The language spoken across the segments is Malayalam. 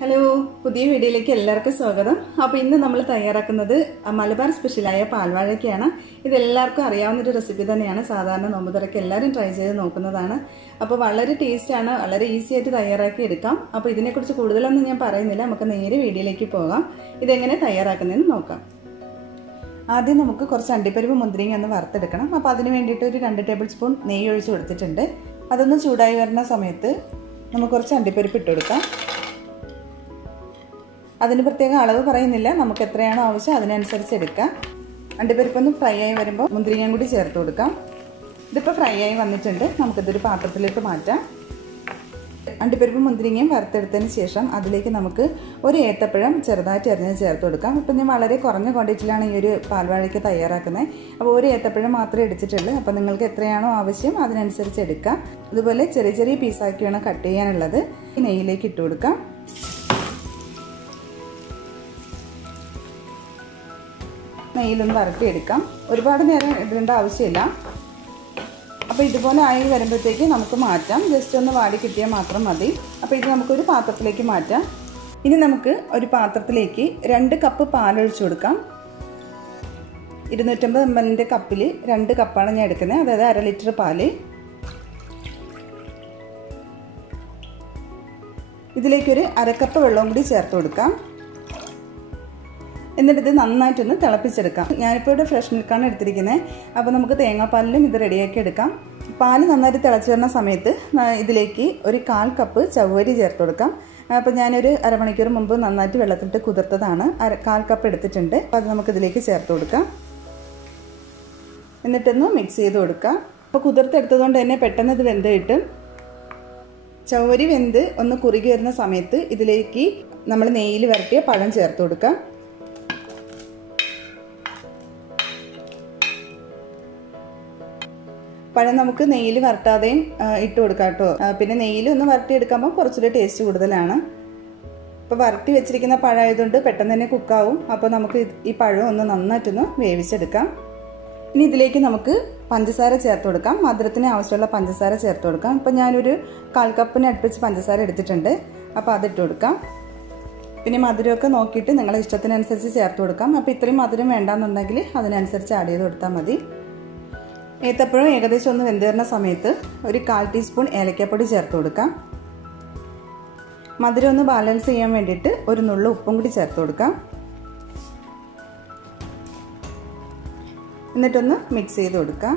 ഹലോ, പുതിയ വീഡിയോയിലേക്ക് എല്ലാവർക്കും സ്വാഗതം. അപ്പോൾ ഇന്ന് നമ്മൾ തയ്യാറാക്കുന്നത് മലബാർ സ്പെഷ്യലായ പാൽവാഴയ്ക്കാണ്. ഇതെല്ലാവർക്കും അറിയാവുന്നൊരു റെസിപ്പി തന്നെയാണ്. സാധാരണ നോമ്പുതുറയ്ക്ക് എല്ലാവരും ട്രൈ ചെയ്ത് നോക്കുന്നതാണ്. അപ്പോൾ വളരെ ടേസ്റ്റാണ്, വളരെ ഈസി ആയിട്ട് തയ്യാറാക്കി എടുക്കാം. അപ്പോൾ ഇതിനെക്കുറിച്ച് കൂടുതലൊന്നും ഞാൻ പറയുന്നില്ല, നമുക്ക് നേരെ വീഡിയോയിലേക്ക് പോകാം. ഇതെങ്ങനെ തയ്യാറാക്കുന്നതെന്ന് നോക്കാം. ആദ്യം നമുക്ക് കുറച്ച് അണ്ടിപ്പരിപ്പ് മുന്തിരിങ്ങ ഒന്ന് വറുത്തെടുക്കണം. അപ്പോൾ അതിന് വേണ്ടിയിട്ട് ഒരു 2 ടേബിൾ സ്പൂൺ നെയ്യ് ഒഴിച്ച് കൊടുത്തിട്ടുണ്ട്. അതൊന്ന് ചൂടായി വരുന്ന സമയത്ത് നമുക്ക് കുറച്ച് അണ്ടിപ്പരിപ്പ് ഇട്ട് കൊടുക്കാം. അതിന് പ്രത്യേക അളവ് പറയുന്നില്ല, നമുക്ക് എത്രയാണോ ആവശ്യം അതിനനുസരിച്ച് എടുക്കാം. അണ്ടിപ്പരിപ്പൊന്ന് ഫ്രൈ ആയി വരുമ്പോൾ മുന്തിരിങ്ങയും കൂടി ചേർത്ത് കൊടുക്കാം. ഇതിപ്പോൾ ഫ്രൈ ആയി വന്നിട്ടുണ്ട്, നമുക്കിതൊരു പാത്രത്തിലേക്ക് മാറ്റാം. അണ്ടിപ്പരിപ്പ് മുന്തിരിങ്ങയും വറുത്തെടുത്തതിന് ശേഷം അതിലേക്ക് നമുക്ക് ഒരു ഏത്തപ്പഴം ചെറുതായിട്ട് അരിഞ്ഞ് ചേർത്ത് കൊടുക്കാം. ഇപ്പം ഞാൻ വളരെ കുറഞ്ഞ ക്വാണ്ടിറ്റിയിലാണ് ഈ ഒരു പാൽവാഴയ്ക്ക് തയ്യാറാക്കുന്നത്. അപ്പോൾ ഒരു ഏത്തപ്പഴം മാത്രമേ എടുത്തിട്ടുള്ളൂ. അപ്പോൾ നിങ്ങൾക്ക് എത്രയാണോ ആവശ്യം അതിനനുസരിച്ച് എടുക്കാം. അതുപോലെ ചെറിയ ചെറിയ പീസാക്കിയാണ് കട്ട് ചെയ്യാനുള്ളത്. നെയ്യിലേക്ക് ഇട്ട് കൊടുക്കാം. നെയ്യിലൊന്ന് വരട്ടിയെടുക്കാം. ഒരുപാട് നേരം ഇടേണ്ട ആവശ്യമില്ല. അപ്പോൾ ഇതുപോലെ ആയി വരുമ്പോഴത്തേക്ക് നമുക്ക് മാറ്റാം. ജസ്റ്റ് ഒന്ന് വാടി കിട്ടിയാൽ മാത്രം മതി. അപ്പോൾ ഇത് നമുക്കൊരു പാത്രത്തിലേക്ക് മാറ്റാം. ഇനി നമുക്ക് ഒരു പാത്രത്തിലേക്ക് 2 കപ്പ് പാലൊഴിച്ചു കൊടുക്കാം. 250 ml കപ്പിൽ 2 കപ്പാണ് ഞാൻ എടുക്കുന്നത്, അതായത് 1/2 ലിറ്റർ പാല്. ഇതിലേക്കൊരു 1/2 കപ്പ് വെള്ളവും കൂടി ചേർത്ത് കൊടുക്കാം. എന്നിട്ട് ഇത് നന്നായിട്ടൊന്ന് തിളപ്പിച്ചെടുക്കാം. ഞാനിപ്പോൾ ഇവിടെ ഫ്രഷ് മിൽക്കാണ് എടുത്തിരിക്കുന്നത്. അപ്പോൾ നമുക്ക് തേങ്ങാപ്പാലിലും ഇത് റെഡിയാക്കി എടുക്കാം. പാല് നന്നായിട്ട് തിളച്ച് വരുന്ന സമയത്ത് ഇതിലേക്ക് ഒരു 1/4 കപ്പ് ചവ്വരി ചേർത്ത് കൊടുക്കാം. അപ്പോൾ ഞാനൊരു അരമണിക്കൂർ മുമ്പ് നന്നായിട്ട് വെള്ളത്തിലിട്ട് കുതിർത്തതാണ്. 1/4 കപ്പ് എടുത്തിട്ടുണ്ട്. അപ്പോൾ അത് നമുക്കിതിലേക്ക് ചേർത്ത് കൊടുക്കാം. എന്നിട്ടൊന്ന് മിക്സ് ചെയ്ത് കൊടുക്കാം. അപ്പോൾ കുതിർത്തെടുത്തതുകൊണ്ട് തന്നെ പെട്ടെന്ന് ഇത് വെന്ത് കിട്ടും. ചവ്വരി വെന്ത് ഒന്ന് കുറുകി വരുന്ന സമയത്ത് ഇതിലേക്ക് നമ്മൾ നെയ്യിൽ വരട്ടിയ പഴം ചേർത്ത് കൊടുക്കാം. പഴം നമുക്ക് നെയ്യിൽ വരട്ടാതെയും ഇട്ട് കൊടുക്കാം കേട്ടോ. പിന്നെ നെയ്യിൽ ഒന്ന് വരട്ടിയെടുക്കുമ്പോൾ കുറച്ചുകൂടി ടേസ്റ്റ് കൂടുതലാണ്. ഇപ്പോൾ വരട്ടി വെച്ചിരിക്കുന്ന പഴമായതുകൊണ്ട് പെട്ടെന്ന് തന്നെ കുക്കാവും. അപ്പോൾ നമുക്ക് ഈ പഴം ഒന്ന് നന്നായിട്ടൊന്ന് വേവിച്ചെടുക്കാം. ഇനി ഇതിലേക്ക് നമുക്ക് പഞ്ചസാര ചേർത്ത് കൊടുക്കാം. മധുരത്തിന് ആവശ്യമുള്ള പഞ്ചസാര ചേർത്ത് കൊടുക്കാം. ഇപ്പോൾ ഞാനൊരു 1/4 കപ്പിന് അടുപ്പിച്ച് പഞ്ചസാര എടുത്തിട്ടുണ്ട്. അപ്പോൾ അതിട്ട് കൊടുക്കാം. പിന്നെ മധുരമൊക്കെ നോക്കിയിട്ട് നിങ്ങളുടെ ഇഷ്ടത്തിനനുസരിച്ച് ചേർത്ത് കൊടുക്കാം. അപ്പോൾ ഇത്രയും മധുരം വേണ്ടാന്നുണ്ടെങ്കിൽ അതിനനുസരിച്ച് ആഡ് ചെയ്ത് കൊടുത്താൽ മതി. ഏത്തപ്പഴം ഏകദേശം ഒന്ന് വെന്ത് വരുന്ന സമയത്ത് ഒരു 1/4 ടീസ്പൂൺ ഏലക്കപ്പൊടി ചേർത്ത് കൊടുക്കാം. മധുരം ഒന്ന് ബാലൻസ് ചെയ്യാൻ വേണ്ടിയിട്ട് ഒരു നുള്ളു ഉപ്പും കൂടി ചേർത്ത് കൊടുക്കാം. എന്നിട്ടൊന്ന് മിക്സ് ചെയ്ത് കൊടുക്കാം.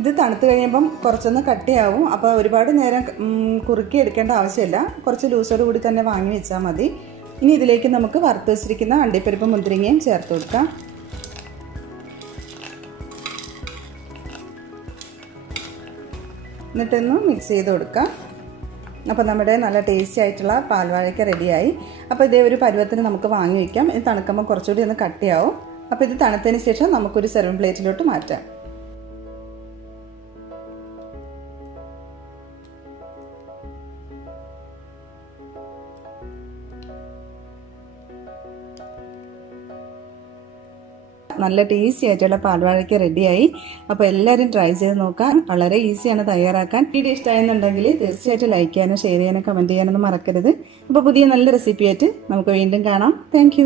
ഇത് തണുത്ത് കഴിയുമ്പം കുറച്ചൊന്ന് കട്ടിയാവും. അപ്പോൾ ഒരുപാട് നേരം കുറുക്കി എടുക്കേണ്ട ആവശ്യമില്ല. കുറച്ച് ലൂസോട് കൂടി തന്നെ വാങ്ങി വെച്ചാൽ മതി. ഇനി ഇതിലേക്ക് നമുക്ക് വറുത്ത് വെച്ചിരിക്കുന്ന അണ്ടിപ്പരിപ്പ് മുന്തിരിങ്ങയും ചേർത്ത് കൊടുക്കാം. എന്നിട്ടൊന്ന് മിക്സ് ചെയ്ത് കൊടുക്കാം. അപ്പോൾ നമ്മുടെ നല്ല ടേസ്റ്റി ആയിട്ടുള്ള പാൽവാഴയ്ക്ക റെഡിയായി. അപ്പോൾ ഇതേ ഒരു പരുവത്തിന് നമുക്ക് വാങ്ങി വയ്ക്കാം. ഇത് തണുക്കുമ്പോൾ കുറച്ചുകൂടി ഒന്ന് കട്ടിയാവും. അപ്പോൾ ഇത് തണുത്തതിന് ശേഷം നമുക്കൊരു സെർവിംഗ് പ്ലേറ്റിലോട്ട് മാറ്റാം. നല്ല ടേസ്റ്റി ആയിട്ടുള്ള പാൽവാഴയ്ക്ക റെഡിയായി. അപ്പോൾ എല്ലാവരും ട്രൈ ചെയ്ത് നോക്കാം. വളരെ ഈസിയാണ് തയ്യാറാക്കാൻ. വീഡിയോ ഇഷ്ടമായെന്നുണ്ടെങ്കിൽ തീർച്ചയായിട്ടും ലൈക്ക് ചെയ്യാനും ഷെയർ ചെയ്യാനും കമൻറ്റ് ചെയ്യാനൊന്നും മറക്കരുത്. അപ്പോൾ പുതിയ നല്ല റെസിപ്പി ആയിട്ട് നമുക്ക് വീണ്ടും കാണാം. താങ്ക്